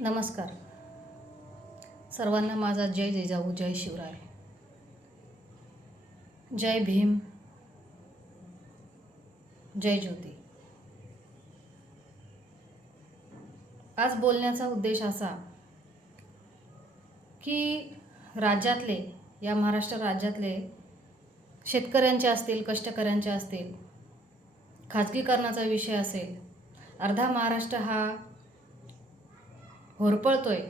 नमस्कार. सर्वांना माझा जय जिजाऊ, जय शिवराय, जय भीम, जय ज्योती. आज बोलण्याचा उद्देश असा की राज्यातले, या महाराष्ट्र राज्यातले शेतकऱ्यांचे असतील, कष्टकऱ्यांचे असतील, खाजगीकरणाचा विषय असेल, अर्धा महाराष्ट्र हा होरपळतोय.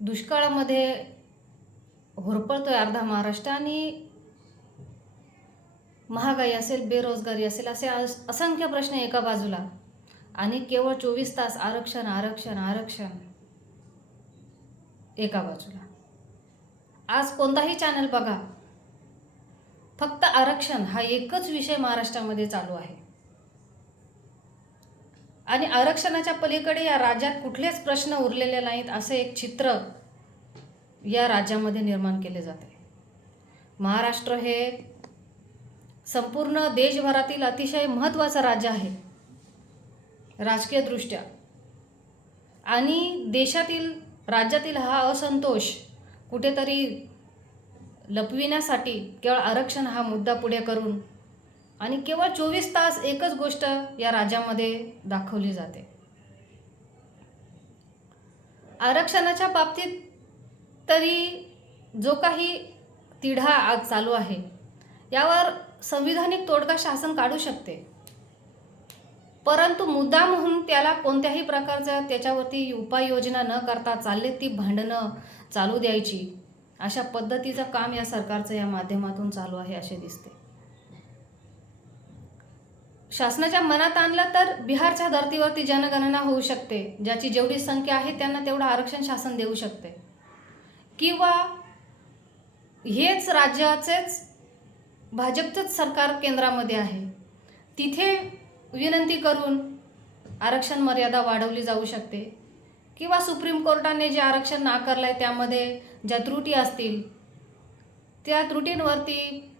दुष्काळामध्ये होरपळतोय अर्धा महाराष्ट्र आणि महागाई असेल, बेरोजगारी असेल, असे असंख्य प्रश्न एका बाजूला आणि केवळ 24 तास आरक्षण आरक्षण आरक्षण एका बाजूला. आज कोणताही चॅनल बघा, फक्त आरक्षण हा एकच विषय महाराष्ट्रामध्ये चालू आहे आणि आरक्षणाच्या पलीकडे या राज्यात कुठलेच प्रश्न उरलेले नाहीत असे एक चित्र या राज्यामध्ये निर्माण केले जाते. महाराष्ट्र हे संपूर्ण देशभरातील अतिशय महत्त्वाचं राज्य आहे राजकीय दृष्ट्या, आणि देशातील राज्यातील हा असंतोष कुठेतरी लपविण्यासाठी केवळ आरक्षण हा मुद्दा पुढे करून आणि केवळ 24 तास एकच गोष्ट या राज्यामध्ये दाखवली जाते. आरक्षणाच्या बाबतीत तरी जो काही तिढा आज चालू आहे यावर संविधानिक तोडगा शासन काढू शकते, परंतु मुद्दा म्हणून त्याला कोणत्याही प्रकारचा त्याच्यावरती उपाययोजना न करता चालले ती भांडणं चालू द्यायची, अशा पद्धतीचं काम या सरकारचं या माध्यमातून चालू आहे असे दिसते. शासनाच्या मनात आणलं तर बिहारच्या धर्तीवरती जनगणना होऊ शकते, ज्याची जेवढी संख्या आहे त्यांना तेवढं आरक्षण शासन देऊ शकते, किंवा हेच राज्याचेच भाजपचंच सरकार केंद्रामध्ये आहे, तिथे विनंती करून आरक्षण मर्यादा वाढवली जाऊ शकते, किंवा सुप्रीम कोर्टाने जे आरक्षण नाकारलं आहे त्यामध्ये ज्या त्रुटी असतील त्या त्रुटींवरती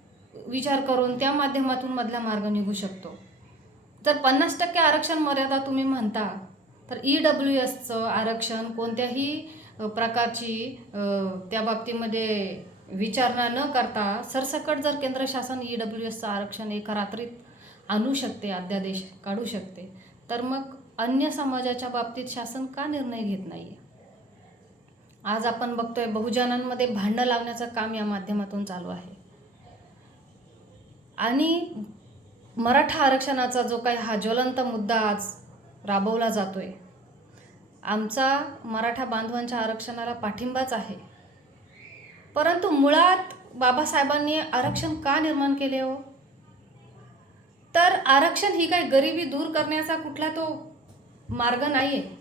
विचार करून त्या माध्यमातून मधला मार्ग निघू शकतो. जर 50% आरक्षण मर्यादा तुम्ही म्हणता तर EWSचं आरक्षण कोणत्याही प्रकारची त्या बाबतीमध्ये विचारणा न करता सरसकट जर केंद्र शासन EWSचं आरक्षण एका रात्रीत आणू शकते, अध्यादेश काढू शकते, तर मग अन्य समाजाच्या बाबतीत शासन का निर्णय घेत नाही आहे? आज आपण बघतोय बहुजनांमध्ये भांडण लावण्याचं काम या माध्यमातून चालू आहे. आणि मराठा आरक्षणाचा जो काही हा ज्वलंत मुद्दा आज राबवला जातोय, आमचा मराठा बांधवांच्या आरक्षणाला पाठिंबाच आहे, परंतु मुळात बाबासाहेबांनी आरक्षण का निर्माण केले हो? तर आरक्षण ही काही गरिबी दूर करण्याचा कुठला तो मार्ग नाही आहे,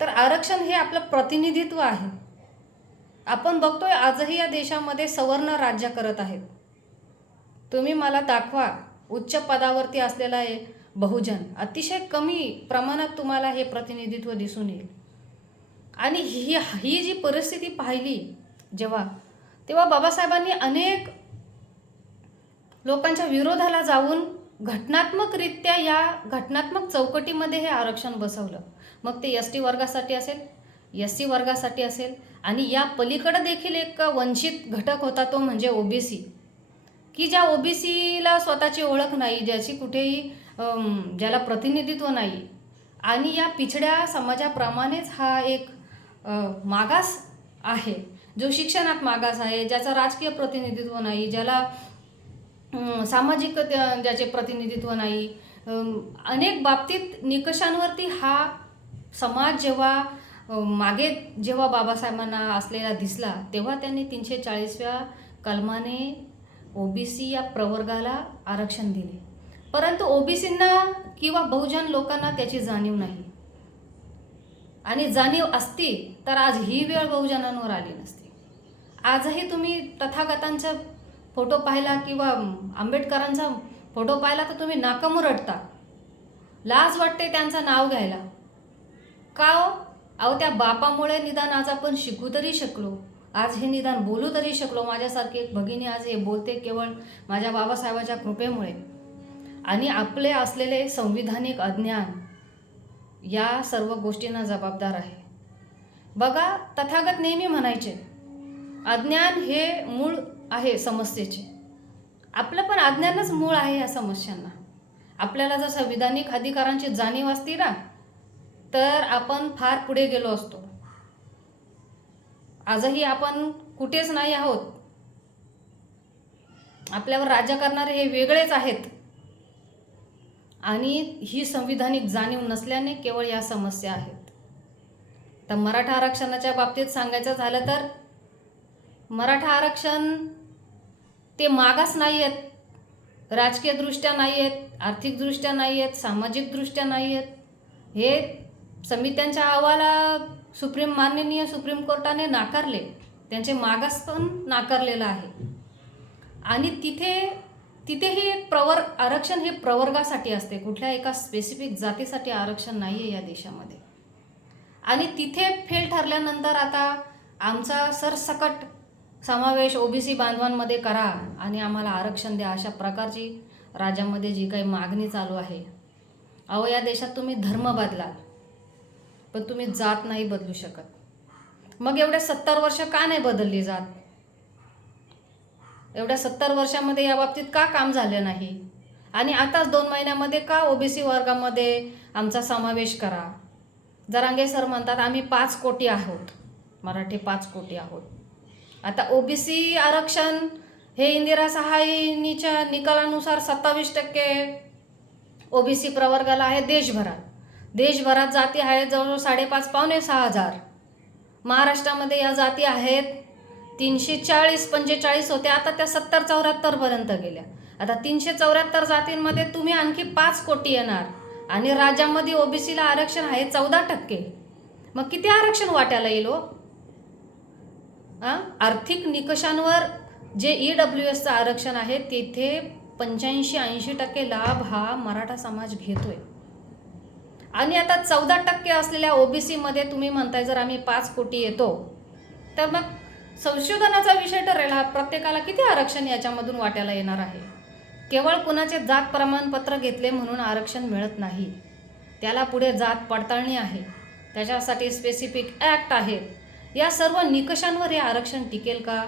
तर आरक्षण हे आपलं प्रतिनिधित्व आहे. आपण बघतोय आजही या देशामध्ये सवर्ण राज्य करत आहेत. तुम्ही मला दाखवा उच्च पदावरती असलेला बहुजन, अतिशय कमी प्रमाणात तुम्हाला हे प्रतिनिधित्व दिसून येईल. आणि ही जी परिस्थिती पाहिली तेव्हा बाबासाहेबांनी अनेक लोकांच्या विरोधाला जाऊन घटनात्मकरित्या या घटनात्मक चौकटीमध्ये हे आरक्षण बसवलं. मग ते ST वर्गासाठी असेल, SC वर्गासाठी असेल, आणि या पलीकडे देखील एक वंचित घटक होता, तो म्हणजे OBC, की ज्या OBCला स्वतःची ओळख नाही, ज्याची कुठेही ज्याला प्रतिनिधित्व नाही, आणि या पिछड्या समाजाप्रमाणेच हा एक मागास आहे, जो शिक्षणात मागास आहे, ज्याचं राजकीय प्रतिनिधित्व नाही, ज्याला सामाजिक ज्याचे प्रतिनिधित्व नाही. अनेक बाबतीत निकषांवरती हा समाज जेव्हा बाबासाहेबांना असलेला दिसला, तेव्हा त्यांनी 340व्या कलमाने OBC या प्रवर्गाला आरक्षण दिले, परंतु OBCंना किंवा बहुजन लोकांना त्याची जाणीव नाही. आणि जाणीव असती तर आज ही वेळ बहुजनांवर आली नसती. आजही तुम्ही तथागतांचा फोटो पाहिला किंवा आंबेडकरांचा फोटो पाहिला तर तुम्ही नाकामुरडता, लाज वाटते त्यांचं नाव घ्यायला. का हो? अहो, त्या बापामुळे निदान आज आपण शिकू तरी शकलो, आज हे निदान बोलू तरी शकलो. माझ्यासारखी एक भगिनी आज हे बोलते केवळ माझ्या बाबासाहेबाच्या कृपेमुळे. आणि आपले असलेले संविधानिक अज्ञान या सर्व गोष्टींना जबाबदार आहे. बघा, तथागत नेहमी म्हणायचे, अज्ञान हे मूळ आहे समस्येचे. आपलं पण अज्ञानच मूळ आहे या समस्यांना. आपल्याला जर संविधानिक अधिकारांची जाणीव असती ना, तर आपण फार पुढे गेलो असतो. आजही आपण कुठेच नाही आहोत. आपल्यावर राज्य करणारे हे वेगळेच आहेत आणि ही संविधानिक जाणीव नसल्याने केवळ या समस्या आहेत. तर मराठा आरक्षणाच्या बाबतीत सांगायचं झालं तर मराठा आरक्षण ते मागास नाही आहेत, राजकीयदृष्ट्या नाही आहेत, आर्थिकदृष्ट्या नाही आहेत, सामाजिकदृष्ट्या नाही आहेत. हे समित्यांच्या अहवाला माननीय सुप्रीम कोर्टाने नाकारले. त्यांचे मागास पण नाकारलेलं आहे. आणि तिथेही एक आरक्षण हे प्रवर्गासाठी असते, कुठल्या एका स्पेसिफिक जातीसाठी आरक्षण नाही आहे या देशामध्ये. आणि तिथे फेल ठरल्यानंतर आता आमचा सरसकट समावेश ओबीसी बांधवांमध्ये करा आणि आम्हाला आरक्षण द्या, अशा प्रकारची राज्यामध्ये जी काही मागणी चालू आहे. अहो, या देशात तुम्ही धर्म बदलाल पण तुम्ही जात नाही बदलू शकत. मग एवढ्या 70 वर्ष का नाही बदलली जात? एवढ्या 70 वर्षामध्ये या बाबतीत का काम झालं नाही? आणि आताच 2 महिन्यामध्ये का ओबीसी वर्गामध्ये आमचा समावेश करा? जरांगे सर म्हणतात आम्ही 5 कोटी आहोत, मराठी 5 कोटी आहोत. आता ओबीसी आरक्षण हे इंदिरा सहायनीच्या निकालानुसार 27% ओबीसी प्रवर्गाला आहे देशभरात जाती आहेत जवळजवळ 5,500-6,000. महाराष्ट्रामध्ये या जाती आहेत 340-45 होत्या, आता त्या 70-74 पर्यंत गेल्या. आता 374 जातींमध्ये तुम्ही आणखी 5 कोटी येणार आणि राज्यामध्ये ओबीसीला आरक्षण आहे 14%. मग किती आरक्षण वाट्याला येईल हो? आर्थिक निकषांवर जे EWSचं आरक्षण आहे तिथे 85-80% लाभ हा मराठा समाज घेतोय. आणि आता 14% असलेल्या ओबीसीमध्ये तुम्ही म्हणताय जर आम्ही 5 कोटी येतो, तर मग संशोधनाचा विषय ठरेल हा, प्रत्येकाला किती आरक्षण याच्यामधून वाट्याला येणार आहे. केवळ कुणाचे जात प्रमाणपत्र घेतले म्हणून आरक्षण मिळत नाही. त्याला पुढे जात पडताळणी आहे, त्याच्यासाठी स्पेसिफिक ॲक्ट आहेत. या सर्व निकषांवर हे आरक्षण टिकेल का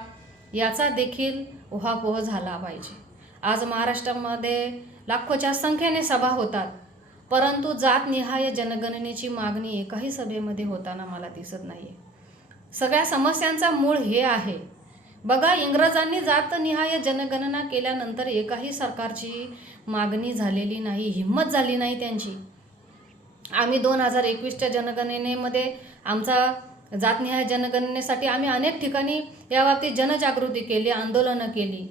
याचा देखील उहापोह झाला पाहिजे. आज महाराष्ट्रामध्ये लाखोच्या संख्येने सभा होतात, परंतु जातनिहाय जनगणनेची मागणी एकाही सभेमध्ये होताना मला दिसत नाही. सगळ्या समस्यांचा मूळ हे आहे. बघा, इंग्रजांनी जातनिहाय जनगणना केल्यानंतर एकाही सरकारची मागणी झालेली नाही, हिंमत झाली नाही त्यांची. आम्ही 2021च्या जनगणनेमध्ये आमचा जातनिहाय जनगणनेसाठी आम्ही अनेक ठिकाणी याबाबतीत जनजागृती केली, आंदोलनं केली,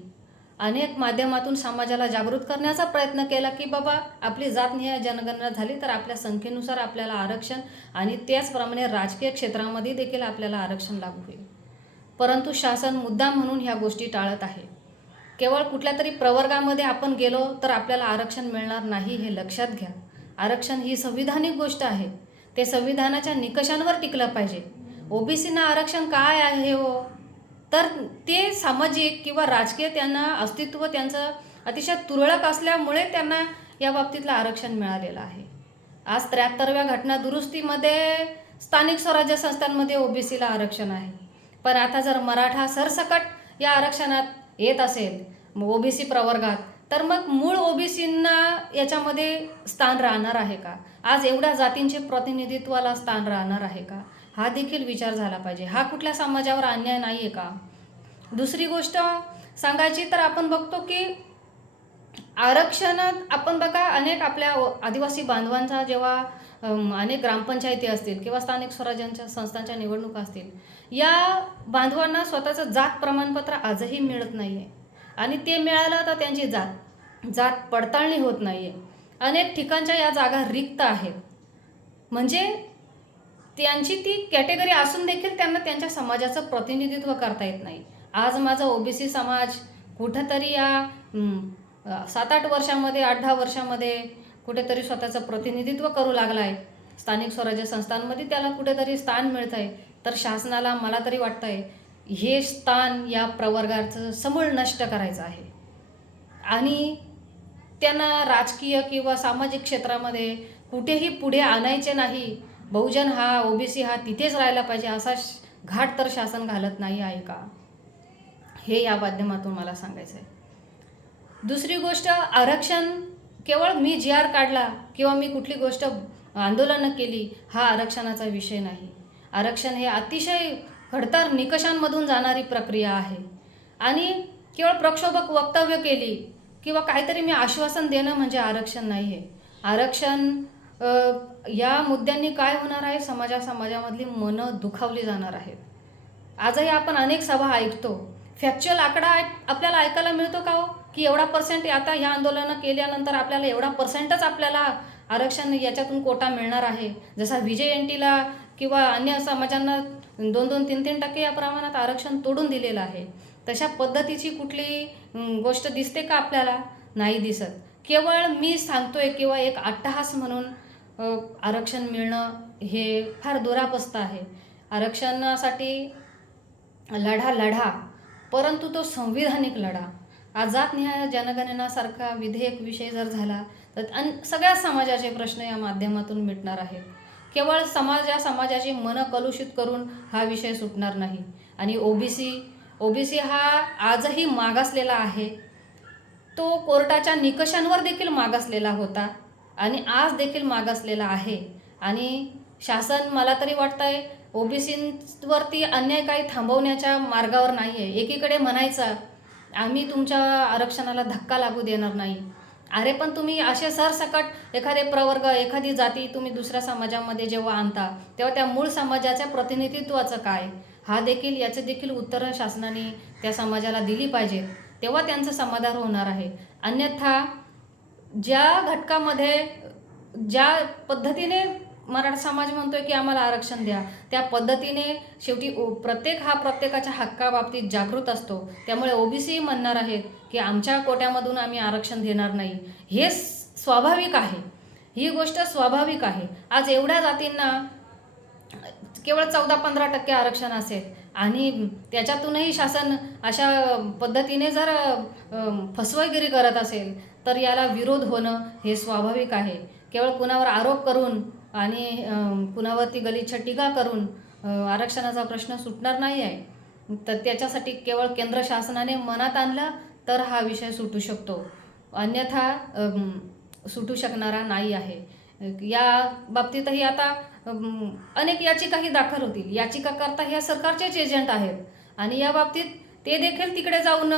अनेक माध्यमातून समाजाला जागृत करण्याचा प्रयत्न केला की बाबा आपली जातनिहाय जनगणना झाली तर आपल्या संख्येनुसार आपल्याला आरक्षण आणि त्याचप्रमाणे राजकीय क्षेत्रामध्ये देखील आपल्याला आरक्षण लागू होईल. परंतु शासन मुद्दा म्हणून ह्या गोष्टी टाळत आहे. केवळ कुठल्या तरी प्रवर्गामध्ये आपण गेलो तर आपल्याला आरक्षण मिळणार नाही हे लक्षात घ्या. आरक्षण ही संविधानिक गोष्ट आहे, ते संविधानाच्या निकषांवर टिकलं पाहिजे. ओबीसीना आरक्षण काय आहे हो? तर ते सामाजिक किंवा राजकीय त्यांना अस्तित्व त्यांचं अतिशय तुरळक असल्यामुळे त्यांना या बाबतीतलं आरक्षण मिळालेलं आहे. आज 73व्या घटना दुरुस्तीमध्ये स्थानिक स्वराज्य संस्थांमध्ये ओबीसीला आरक्षण आहे. पण आता जर मराठा सरसकट या आरक्षणात येत असेल ओबीसी प्रवर्गात, तर मग मूळ ओबीसींना याच्यामध्ये स्थान राहणार आहे का? आज एवढ्या जातींचे प्रतिनिधित्वाला स्थान राहणार आहे का? हा देखील विचार झाला पाहिजे. हा कुठल्या समाजावर अन्याय नाही आहे का? दुसरी गोष्ट सांगायची तर आपण बघतो की आरक्षणात आपण बघा अनेक आपल्या आदिवासी बांधवांचा जेव्हा अनेक ग्रामपंचायती असतील किंवा स्थानिक स्वराज्यांच्या संस्थांच्या निवडणुका असतील, या बांधवांना स्वतःचं जात प्रमाणपत्र आजही मिळत नाही आहे. आणि ते मिळालं तर त्यांची जात पडताळणी होत नाही आहे. अनेक ठिकाणच्या या जागा रिक्त आहेत. म्हणजे त्यांची ती कॅटेगरी असून देखील त्यांना त्यांच्या समाजाचं प्रतिनिधित्व करता येत नाही. आज माझा ओबीसी समाज कुठंतरी या 7-8 वर्षामध्ये 8-10 वर्षामध्ये कुठेतरी स्वतःचं प्रतिनिधित्व करू लागला आहे. स्थानिक स्वराज्य संस्थांमध्ये त्याला कुठेतरी स्थान मिळत आहे. तर शासनाला मला तरी वाटतं आहे हे स्थान या प्रवर्गाचं समूळ नष्ट करायचं आहे आणि त्यांना राजकीय किंवा सामाजिक क्षेत्रामध्ये कुठेही पुढे आणायचे नाही, बहुजन हा ओबीसी हा तिथेच राहायला पाहिजे असा घाट तर शासन घालत नाही आहे का, हे या माध्यमातून मला सांगायचं आहे. दुसरी गोष्ट, आरक्षण केवळ मी जी.आर. काढला किंवा मी कुठली गोष्ट आंदोलनं केली हा आरक्षणाचा विषय नाही. आरक्षण हे अतिशय खडतर निकषांमधून जाणारी प्रक्रिया आहे आणि केवळ प्रक्षोभक वक्तव्य केली किंवा काहीतरी मी आश्वासन देणं म्हणजे आरक्षण नाही आहे. आरक्षण या मुद्द्यांनी काय होणार आहे, समाजामधली मनं दुखावली जाणार आहेत. आजही आपण अनेक सभा ऐकतो, फॅक्च्युअल आकडा आपल्याला ऐकायला मिळतो का हो, की एवढा पर्सेंट आता ह्या आंदोलनं केल्यानंतर आपल्याला एवढा पर्सेंटच आपल्याला आरक्षण याच्यातून कोटा मिळणार आहे. जसा VJNTला किंवा अन्य समाजांना 2-2, 3-3 टक्के या प्रमाणात आरक्षण तोडून दिलेलं आहे. तशा पद्धतीची कुठली गोष्ट दिसते का आपल्याला? नाही दिसत. केवळ मी सांगतोय किंवा एक अट्टहास म्हणून आरक्षण मिळणं हे फार दुरापस्त आहे. आरक्षणासाठी लढा, परंतु तो संविधानिक लढा. आज जातनिहाय जनगणनासारखा विधेयक विषय जर झाला तर सगळ्या समाजाचे प्रश्न या माध्यमातून मिटणार आहेत. केवळ समाजाची मनं कलुषित करून हा विषय सुटणार नाही. आणि ओबीसी हा आजही मागासलेला आहे. तो कोर्टाच्या निकषांवर देखील मागासलेला होता आणि आज देखील मागासलेला आहे. आणि शासन मला तरी वाटतंय ओबीसीवरती अन्याय काही थांबवण्याच्या मार्गावर नाही आहे. एकीकडे म्हणायचं आम्ही तुमच्या आरक्षणाला धक्का लागू देणार नाही. अरे पण तुम्ही असे सरसकट एखादे प्रवर्ग, एखादी जाती तुम्ही दुसऱ्या समाजामध्ये जेव्हा आणता तेव्हा त्या मूळ समाजाच्या प्रतिनिधित्वाचं काय, याचे देखील उत्तरं शासनाने त्या समाजाला दिली पाहिजेत. तेव्हा त्यांचं समाधान होणार आहे. अन्यथा ज्या घटकामध्ये ज्या पद्धतीने मराठा समाज म्हणतोय की आम्हाला आरक्षण द्या, त्या पद्धतीने शेवटी प्रत्येक हा प्रत्येकाच्या हक्काबाबतीत जागृत असतो. त्यामुळे ओबीसी म्हणणार आहेत की आमच्या कोट्यामधून आम्ही आरक्षण देणार नाही. हे स्वाभाविक आहे, ही गोष्ट स्वाभाविक आहे. आज एवढ्या जातींना केवळ 14-15% आरक्षण असेल आणि त्याच्यातूनही शासन अशा पद्धतीने जर फसवेगिरी करत असेल तर याला विरोध होणं हे स्वाभाविक आहे. केवळ कुणावर आरोप करून आणि कुणावरती गलिच्छ टीका करून आरक्षणाचा प्रश्न सुटणार नाही आहे. तर त्याच्यासाठी केवळ केंद्र शासनाने मनात आणलं तर हा विषय सुटू शकतो, अन्यथा सुटू शकणारा नाही आहे. या बाबतीतही आता अनेक याचिकाही दाखल होतील. याचिकाकर्ता ह्या सरकारचेच एजंट आहेत आणि या बाबतीत ते देखील तिकडे जाऊन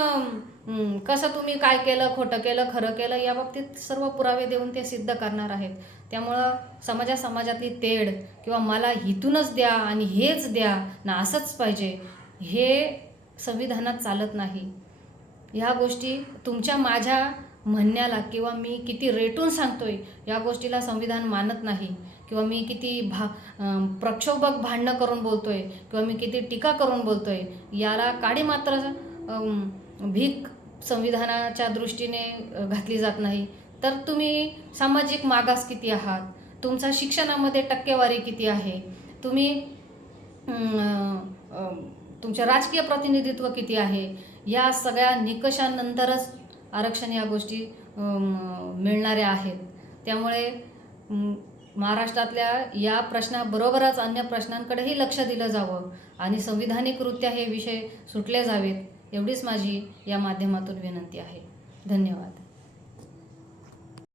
कसं तुम्ही काय केलं, खोटं केलं, खरं केलं या बाबतीत सर्व पुरावे देऊन ते सिद्ध करणार आहेत. त्यामुळं समाजातली तेढ किंवा मला इथूनच द्या आणि हेच द्या ना असंच पाहिजे हे संविधानात चालत नाही. ह्या गोष्टी तुमच्या माझ्या म्हणण्याला किंवा मी किती रेटून सांगतोय या गोष्टीला संविधान मानत नाही. किंवा मी किती प्रक्षोभक भांडणं करून बोलतोय किंवा मी किती टीका करून बोलतोय याला काडी मात्र भीक संविधानाच्या दृष्टीने घातली जात नाही. तर तुम्ही सामाजिक मागास किती आहात, तुमचा शिक्षणामध्ये टक्केवारी किती आहे, तुम्ही तुमचे राजकीय प्रतिनिधित्व किती आहे, या सगळ्या निकषांनंतरच आरक्षण या गोष्टी मिळणाऱ्या आहेत. त्यामुळे महाराष्ट्रातल्या या प्रश्नाबरोबरच अन्य प्रश्नांकडेही लक्ष दिलं जावं आणि संविधानिकरित्या हे विषय सुटले जावेत एवढीच माझी या माध्यमातून विनंती आहे. धन्यवाद.